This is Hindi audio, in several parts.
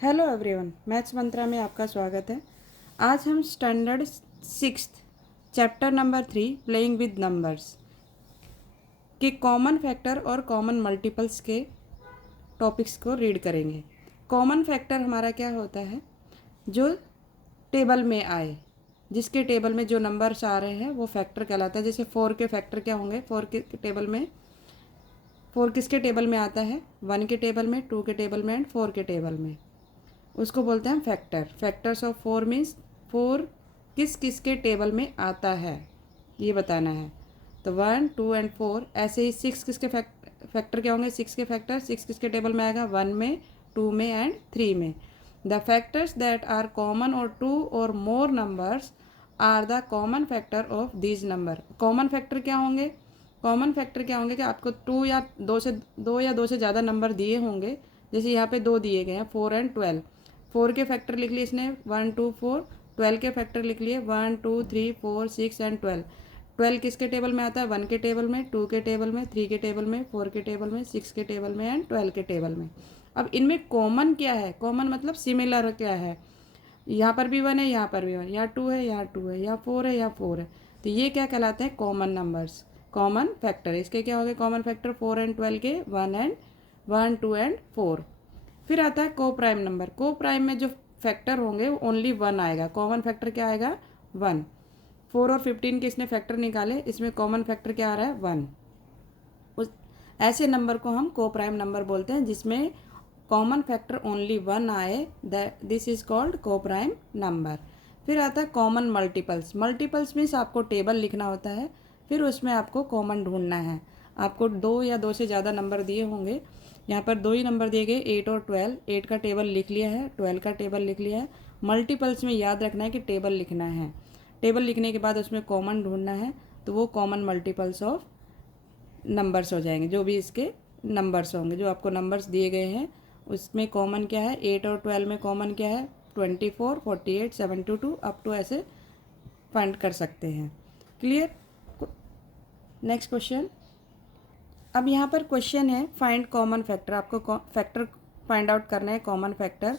हेलो एवरीवन, मैथ्स मंत्रा में आपका स्वागत है। आज हम standard sixth chapter number 3 playing with numbers के कॉमन फैक्टर और कॉमन मल्टीपल्स के टॉपिक्स को रीड करेंगे। कॉमन फैक्टर हमारा क्या होता है? जो टेबल में आए, जिसके टेबल में जो नंबर्स आ रहे हैं वो फैक्टर कहलाता है। जैसे 4 के फैक्टर क्या होंगे? 4 के टेबल में 4 किसके टेबल में आता है? 1 के टेबल में, 2 के टेबल में एंड 4 के टेबल में। उसको बोलते हैं फैक्टर। फैक्टर्स ऑफ 4 मीन्स 4 किस किस के टेबल में आता है ये बताना है। तो 1, 2 एंड 4। ऐसे ही 6 किसके फैक्टर क्या होंगे? 6 के फैक्टर 6 किसके टेबल में आएगा? 1 में, 2 में एंड 3 में। The factors that are common और 2 or more numbers are the common factor of these number. Common factor क्या होंगे? कॉमन फैक्टर क्या होंगे कि आपको 2 या 2 से ज़्यादा नंबर दिए होंगे। जैसे यहाँ पे 2 दिए गए हैं, 4 एंड 12। 4 के फैक्टर लिख लिए इसने 1, 2, 4। 12 के फैक्टर लिख लिए 1, 2, 3, 4, 6 एंड 12। 12 किसके टेबल में आता है? 1 के टेबल में, 2 के टेबल में, 3 के टेबल में, 4 के टेबल में, 6 के टेबल में एंड 12 के टेबल में। अब इनमें कॉमन क्या है? कॉमन मतलब सिमिलर क्या है? यहाँ पर भी 1 है, यहाँ पर भी 1, यहाँ 2 है, यहाँ 2 है, यहाँ 4 है, यहाँ 4 है। तो ये क्या कहलाते हैं? Common numbers, common factor. इसके क्या हो गए कॉमन फैक्टर? 4 एंड 12 के 1, 2 एंड 4। फिर आता है को प्राइम नंबर। को प्राइम में जो फैक्टर होंगे वो ओनली 1 आएगा। कॉमन फैक्टर क्या आएगा? 1। 4 और 15 के इसने फैक्टर निकाले, इसमें कॉमन फैक्टर क्या आ रहा है? 1। उस ऐसे नंबर को हम को प्राइम नंबर बोलते हैं जिसमें कॉमन फैक्टर ओनली 1 आए, दिस इज कॉल्ड को प्राइम नंबर। फिर आता है कॉमन मल्टीपल्स। मल्टीपल्स मीन्स आपको टेबल लिखना होता है, फिर उसमें आपको कॉमन ढूंढना है। आपको 2 या 2 से ज़्यादा नंबर दिए होंगे। यहाँ पर 2 ही नंबर दिए गए, 8 और 12। 8 का टेबल लिख लिया है, 12 का टेबल लिख लिया है। मल्टीपल्स में याद रखना है कि टेबल लिखना है। टेबल लिखने के बाद उसमें कॉमन ढूंढना है, तो वो कॉमन मल्टीपल्स ऑफ नंबर्स हो जाएंगे। जो भी इसके नंबर्स होंगे, जो आपको नंबर्स दिए गए हैं उसमें कॉमन क्या है? 8 और 12 में कॉमन क्या है? 24, 48, 72 अप टू ऐसे फाइंड कर सकते हैं। क्लियर? Next question. अब यहाँ पर क्वेश्चन है फाइंड कॉमन फैक्टर। आपको फैक्टर फाइंड आउट करना है, कॉमन फैक्टर।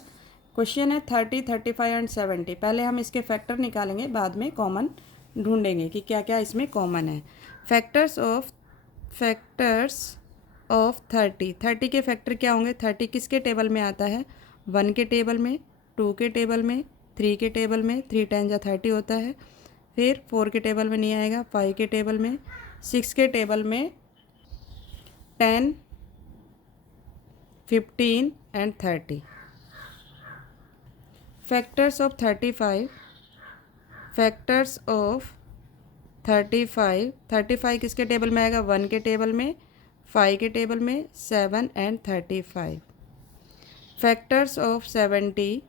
क्वेश्चन है 30, 35 एंड 70। पहले हम इसके फैक्टर निकालेंगे, बाद में कॉमन ढूंढेंगे कि क्या क्या इसमें कॉमन है। Factors of 30। 30 के फैक्टर क्या होंगे? 30 किसके टेबल में आता है? 1 के टेबल में, 2 के टेबल में, 3 के टेबल में, 3 10 या 30 होता है। फिर 4 के टेबल में नहीं आएगा, 5 के टेबल में, 6 के टेबल में, 10, 15 and 30। Factors of 35। Factors of 35। 35 किसके टेबल में आएगा? 1 के टेबल में, 5 के टेबल में, 7 and 35। Factors of 70।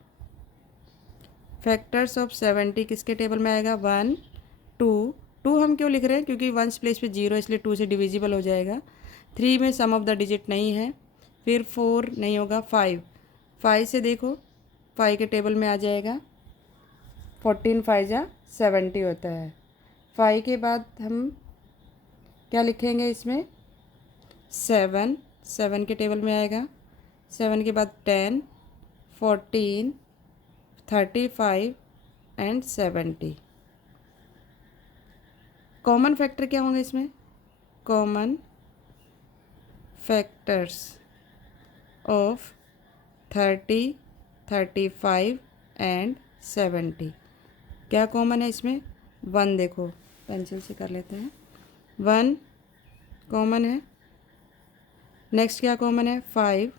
Factors of 70 किसके टेबल में आएगा? 1, 2। 2 हम क्यों लिख रहे हैं? क्योंकि 1 प्लेस पे 0, इसलिए 2 से डिविजिबल हो जाएगा। 3 में सम ऑफ द डिजिट नहीं है। फिर 4 नहीं होगा। 5, 5 से देखो 5 के टेबल में आ जाएगा। 14 5 या 70 होता है। 5 के बाद हम क्या लिखेंगे इसमें? 7, 7 के टेबल में आएगा। 7 के बाद 10, 14, 35 एंड 70। कॉमन फैक्टर क्या होंगे इसमें? Common factors of 30, 35 and 70। क्या कॉमन है इसमें? 1 देखो, पेंसिल से कर लेते हैं। 1 कॉमन है। नेक्स्ट क्या कॉमन है? 5।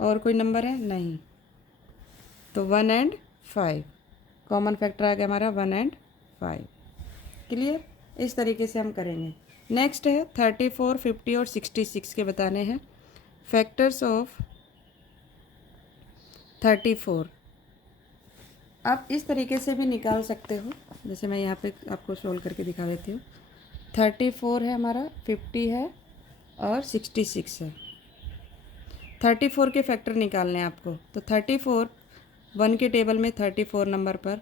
और कोई नंबर है? नहीं। तो 1 एंड 5 कॉमन फैक्टर आ गया हमारा, 1 एंड 5। क्लियर? इस तरीके से हम करेंगे। नेक्स्ट है 34, 50 और 66 के बताने हैं। फैक्टर्स ऑफ 34 आप इस तरीके से भी निकाल सकते हो, जैसे मैं यहाँ पे आपको सोल्व करके दिखा देती हूँ। 34 है हमारा, 50 है और 66 है। 34 के फैक्टर निकालने हैं आपको। तो 34 1 के टेबल में 34 नंबर पर,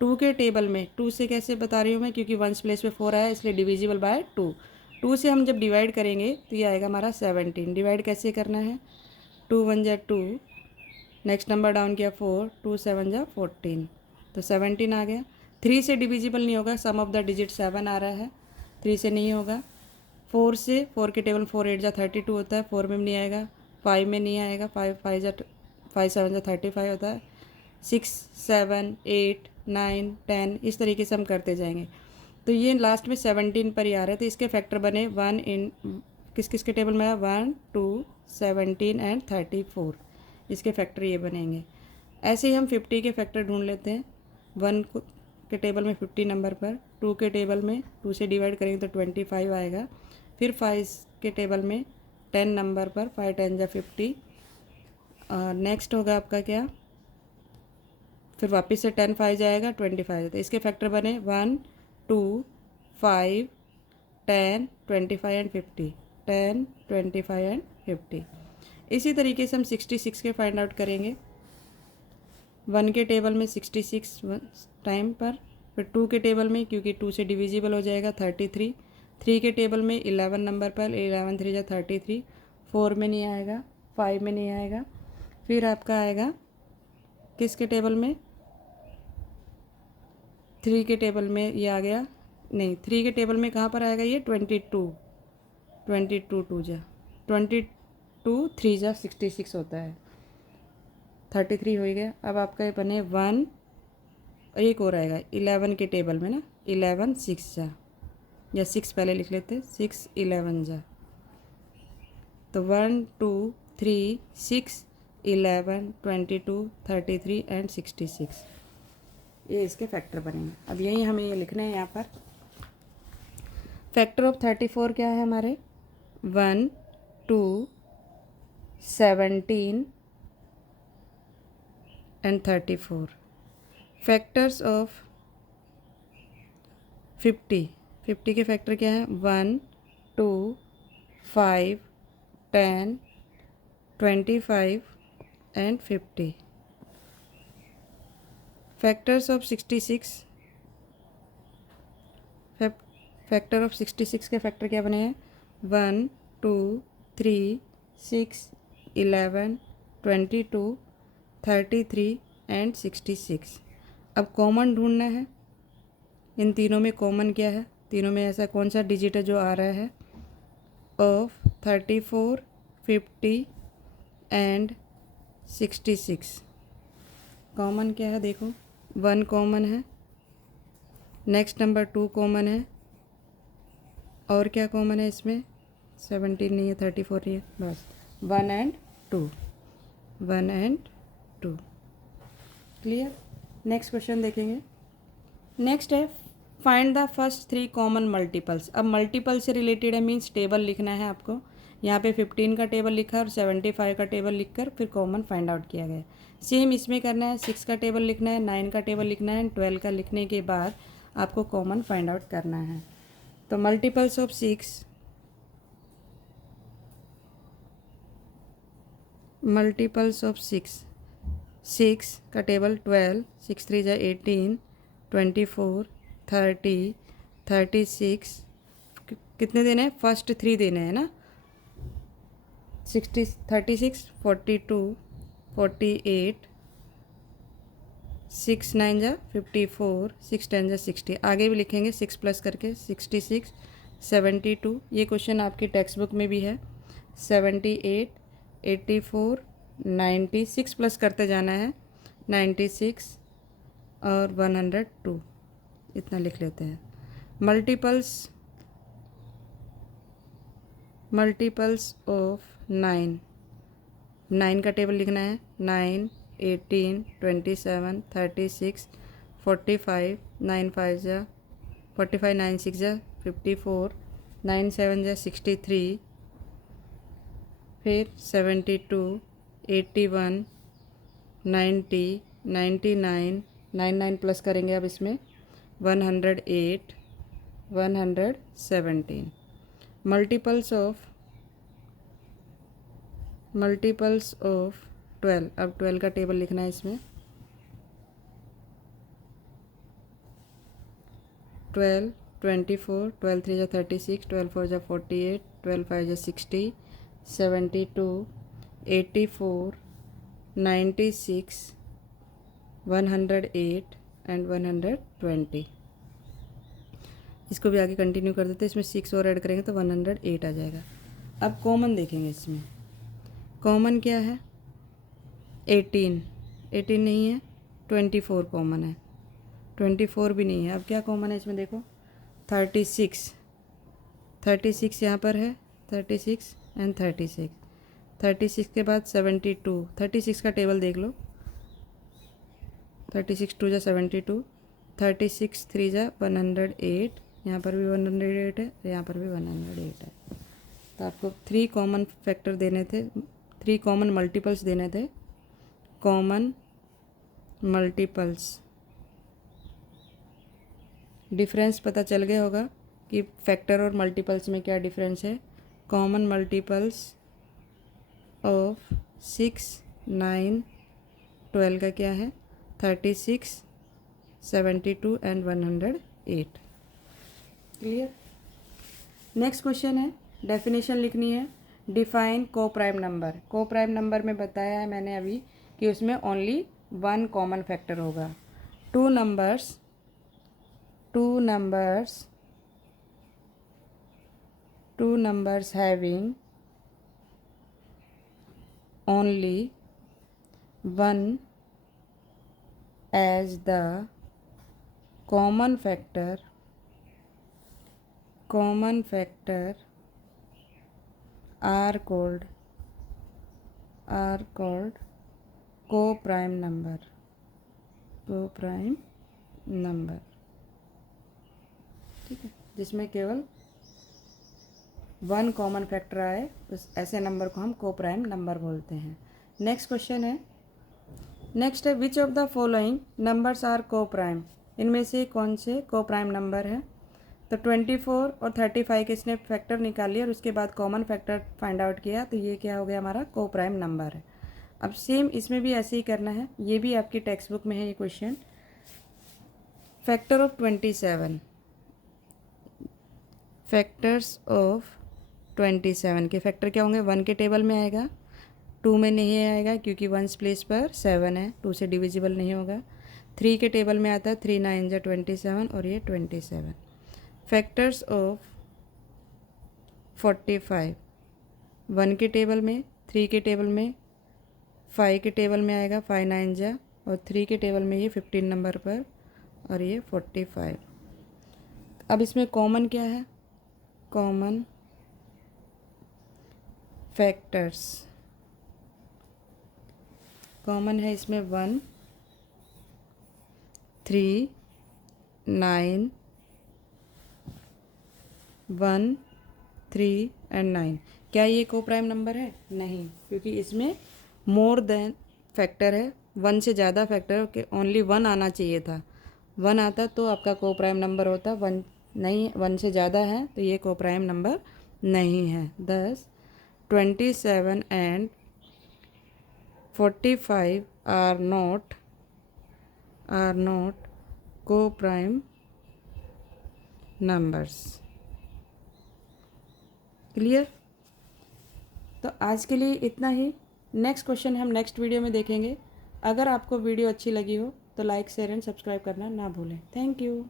2 के टेबल में, 2 से कैसे बता रही हूँ मैं? क्योंकि 1 प्लेस पे 4 आया इसलिए डिविजिबल बाय 2। 2 से हम जब डिवाइड करेंगे तो ये आएगा हमारा 17। डिवाइड कैसे करना है, 2 1 जा 2, नेक्स्ट नंबर डाउन किया 4, 2 7 जा 14, तो 17 आ गया। 3 से डिविजिबल नहीं होगा, सम ऑफ द डिजिट 7 आ रहा है, 3 से नहीं होगा। 4 से, 4 के टेबल 4 8 जा 32 होता है, 4 में नहीं आएगा, 5 में नहीं आएगा, 5 7 जा 35 होता है, 6 7 8 9 10 इस तरीके से हम करते जाएंगे। तो ये लास्ट में 17 पर ही आ रहा है, तो इसके फैक्टर बने 1 इन किस किस के टेबल में आया, 1 2 17 एंड 34, इसके फैक्टर ये बनेंगे। ऐसे ही हम 50 के फैक्टर ढूंढ लेते हैं। 1 के टेबल में 50 नंबर पर, 2 के टेबल में 2 से डिवाइड करेंगे तो 25 आएगा, फिर 5 के टेबल में 10 नंबर पर 5 10 जा 50, नेक्स्ट होगा आपका क्या, फिर वापस से 10 5 जाएगा 25, तो इसके फैक्टर बने 1 2 5 10 25 एंड 50, 10 25 एंड 50। इसी तरीके से हम 66 के फाइंड आउट करेंगे। 1 के टेबल में 66 टाइम पर, फिर 2 के टेबल में क्योंकि 2 से डिविजिबल हो जाएगा 33, 3 के टेबल में 11 नंबर पर 11 3 जा 33, 4 में नहीं आएगा, 5 में नहीं आएगा, फिर आपका आएगा किसके टेबल में, 3 के टेबल में ये आ गया, नहीं 3 के टेबल में कहाँ पर आएगा ये 22, 22 2 जा 22 3 जा 66 होता है, 33 हो गया। अब आपका ये बने 1, एक और आएगा 11 के टेबल में ना, 11 6 जा, या 6 पहले लिख लेते, 6 11 जा, तो 1 2 3 6 11 22 33 एंड 66, ये इसके फैक्टर बनेंगे। अब यही हमें ये लिखना है यहाँ पर। फैक्टर ऑफ 34 क्या है हमारे, 1 2 17 एंड 34। फैक्टर्स ऑफ 50, 50 के फैक्टर क्या है, 1 2 5 10 25 and 50। Factors of 66, factor of 66 के फैक्टर क्या बने हैं, 1 2 3 6 11 22 33 एंड 66। अब कॉमन ढूंढना है, इन तीनों में कॉमन क्या है, तीनों में ऐसा कौन सा डिजिट है जो आ रहा है, ऑफ 34 50 एंड 66। कॉमन क्या है देखो, 1 कॉमन है, नेक्स्ट नंबर 2 कॉमन है, और क्या कॉमन है इसमें, 17 नहीं है, 34 नहीं है, बस 1 and 2, 1 and 2। Clear. Next question देखेंगे। नेक्स्ट है find the first 3 common multiples. अब मल्टीपल से रिलेटेड है, मीन्स टेबल लिखना है आपको। यहाँ पे 15 का टेबल लिखा और 75 का टेबल लिखकर फिर कॉमन फाइंड आउट किया गया। सेम इसमें करना है, 6 का टेबल लिखना है, 9 का टेबल लिखना है, 12 का लिखने के बाद आपको कॉमन फाइंड आउट करना है। तो मल्टीपल्स ऑफ 6, मल्टीपल्स ऑफ 6 का टेबल 12, 6 3 जा 18, 24 30 36, कितने देने हैं, फर्स्ट 3 देने हैं ना, 60 36 42 48, 6 9 जा 54, 6 10 जा 60, आगे भी लिखेंगे 6 प्लस करके, 66 72, ये क्वेश्चन आपकी टेक्स्ट बुक में भी है, 78 84 90, 6 प्लस करते जाना है, 96 और 102, इतना लिख लेते हैं। मल्टीपल्स ऑफ 9, 9 का टेबल लिखना है, 9 18 27 36 45, 9 5 जा 45, 9 6 जा 54, 9 7 जा 63, फिर 72 81 90 99, 99 प्लस करेंगे अब इसमें, 108 117। मल्टीपल्स ऑफ 12, अब 12 का टेबल लिखना है इसमें, 12 24, 12 3 जा 36, 12 4 जा 48, 12 5 जा 60, 72, 84, 96, 108 एंड 120। इसको भी आगे कंटिन्यू कर देते हैं। इसमें 6 और ऐड करेंगे तो 108 आ जाएगा। अब कॉमन देखेंगे। इसमें कॉमन क्या है? 18 नहीं है, 24 कॉमन है, 24 भी नहीं है। अब क्या कॉमन है इसमें देखो? 36 यहाँ पर है, 36 एंड 36 के बाद 72। 36 का टेबल देख लो, 36 2 जा 72, 36 3 जा 108, यहाँ पर भी 108 है, यहाँ पर भी 108 है। तो आपको 3 कॉमन फैक्टर देने थे, 3 कॉमन मल्टीपल्स देने थे। कॉमन मल्टीपल्स, डिफरेंस पता चल गया होगा कि फैक्टर और मल्टीपल्स में क्या डिफरेंस है। कॉमन मल्टीपल्स ऑफ 6, 9, 12 का क्या है? 36, 72 एंड 108। क्लियर? नेक्स्ट क्वेश्चन है, डेफिनेशन लिखनी है। डिफाइन को प्राइम नंबर। को प्राइम नंबर में बताया है मैंने अभी कि उसमें ओनली 1 कॉमन फैक्टर होगा। Two numbers having only 1 as the common factor are called co-prime number। ठीक है, जिसमें केवल 1 कॉमन फैक्टर आए, उस ऐसे नंबर को हम को प्राइम नंबर बोलते हैं। नेक्स्ट क्वेश्चन है, नेक्स्ट है which of the following numbers are coprime. इनमें से कौन से को प्राइम नंबर है? तो 24 और 35 के इसने फैक्टर निकाल लिया और उसके बाद कॉमन फैक्टर फाइंड आउट किया, तो ये क्या हो गया? हमारा को प्राइम नंबर है। अब सेम इसमें भी ऐसे ही करना है, ये भी आपकी टेक्स्ट बुक में है ये question. Factor of 27, factors of 27 के फैक्टर क्या होंगे? 1 के टेबल में आएगा, 2 में नहीं आएगा क्योंकि 1 प्लेस पर 7 है, 2 से डिविजिबल नहीं होगा। 3 के टेबल में आता है, 3 9 जा 27 और ये 27। फैक्टर्स ऑफ 45, 1 के टेबल में, 3 के टेबल में, 5 के टेबल में आएगा, 5 9 जा, और 3 के टेबल में ये 15 नंबर पर और ये 45। अब इसमें कॉमन क्या है? कॉमन फैक्टर्स कॉमन है इसमें 1, 3, 9, 1, 3 एंड 9। क्या ये को प्राइम नंबर है? नहीं, क्योंकि इसमें मोर देन फैक्टर है, 1 से ज़्यादा फैक्टर के ओनली 1 आना चाहिए था। 1 आता तो आपका को प्राइम नंबर होता, 1 नहीं, 1 से ज़्यादा है तो ये को प्राइम नंबर नहीं है। thus 27 and 45 are not co-prime numbers। Clear? तो आज के लिए इतना ही। नेक्स्ट क्वेश्चन हम नेक्स्ट वीडियो में देखेंगे। अगर आपको वीडियो अच्छी लगी हो तो लाइक शेयर एंड सब्सक्राइब करना ना भूलें। Thank you.